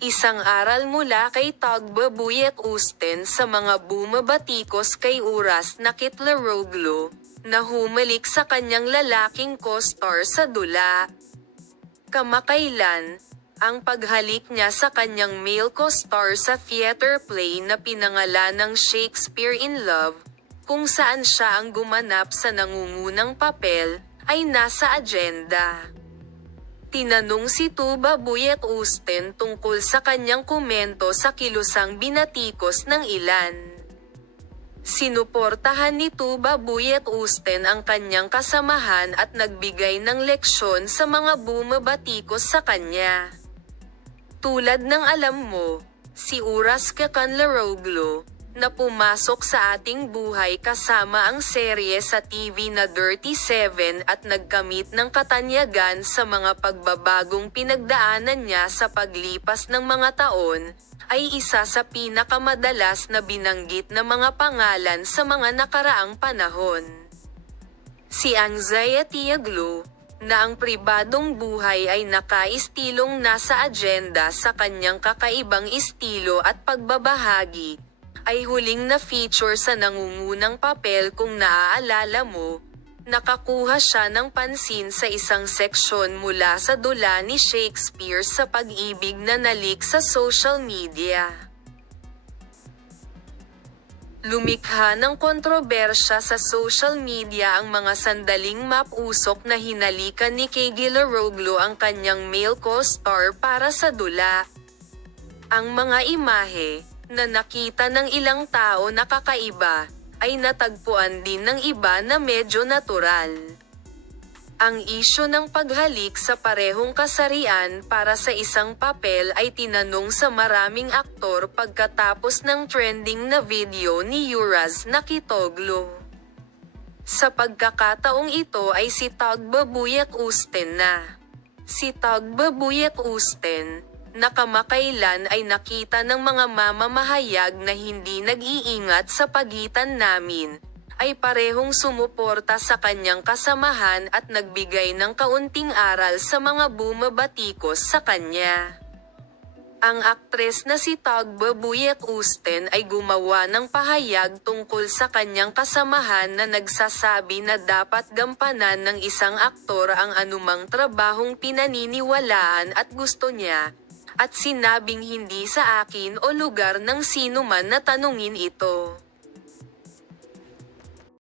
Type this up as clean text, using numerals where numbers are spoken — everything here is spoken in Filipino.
Isang aral mula kay Tagbabuyat Usten sa mga bumabatikos kay Uras na Kitlaroglu, na humalik sa kanyang lalaking co-star sa dula. Kamakailan, ang paghalik niya sa kanyang male co-star sa theater play na pinangalanang Shakespeare in Love, kung saan siya ang gumanap sa nangungunang papel, ay nasa agenda. Tinanong si Tagbabuyat Usten tungkol sa kanyang komento sa kilusang binatikos ng ilan. Sinuportahan ni Tagbabuyat Usten ang kanyang kasamahan at nagbigay ng leksyon sa mga bumabatikos sa kanya. Tulad ng alam mo, si Uras Kitlaroglu, na pumasok sa ating buhay kasama ang serye sa TV na Dirty Seven at nagkamit ng katanyagan sa mga pagbabagong pinagdaanan niya sa paglipas ng mga taon, ay isa sa pinakamadalas na binanggit na mga pangalan sa mga nakaraang panahon. Si Anxiety Aglu, na ang pribadong buhay ay nakaistilong nasa agenda sa kanyang kakaibang estilo at pagbabahagi, ay huling na-feature sa nangungunang papel kung naaalala mo. Nakakuha siya ng pansin sa isang seksyon mula sa dula ni Shakespeare sa pag-ibig na nalik sa social media. Lumikha ng kontrobersya sa social media ang mga sandaling mapusok na hinalikan ni Kitlaroglu ang kanyang male co-star para sa dula. Ang mga imahe, na nakita ng ilang tao na kakaiba, ay natagpuan din ng iba na medyo natural. Ang isyu ng paghalik sa parehong kasarian para sa isang papel ay tinanong sa maraming aktor pagkatapos ng trending na video ni Uras na Kitlaroglu. Sa pagkakataong ito ay si Tagbabuyat Usten na. Si Tagbabuyat Usten, na kamakailan ay nakita ng mga mamamahayag na hindi nag-iingat sa pagitan namin, ay parehong sumuporta sa kanyang kasamahan at nagbigay ng kaunting aral sa mga bumabatikos sa kanya. Ang aktres na si Tagbabuyat Usten ay gumawa ng pahayag tungkol sa kanyang kasamahan na nagsasabi na dapat gampanan ng isang aktor ang anumang trabahong pinaniniwalaan at gusto niya, at sinabing hindi sa akin o lugar ng sino man na tanungin ito.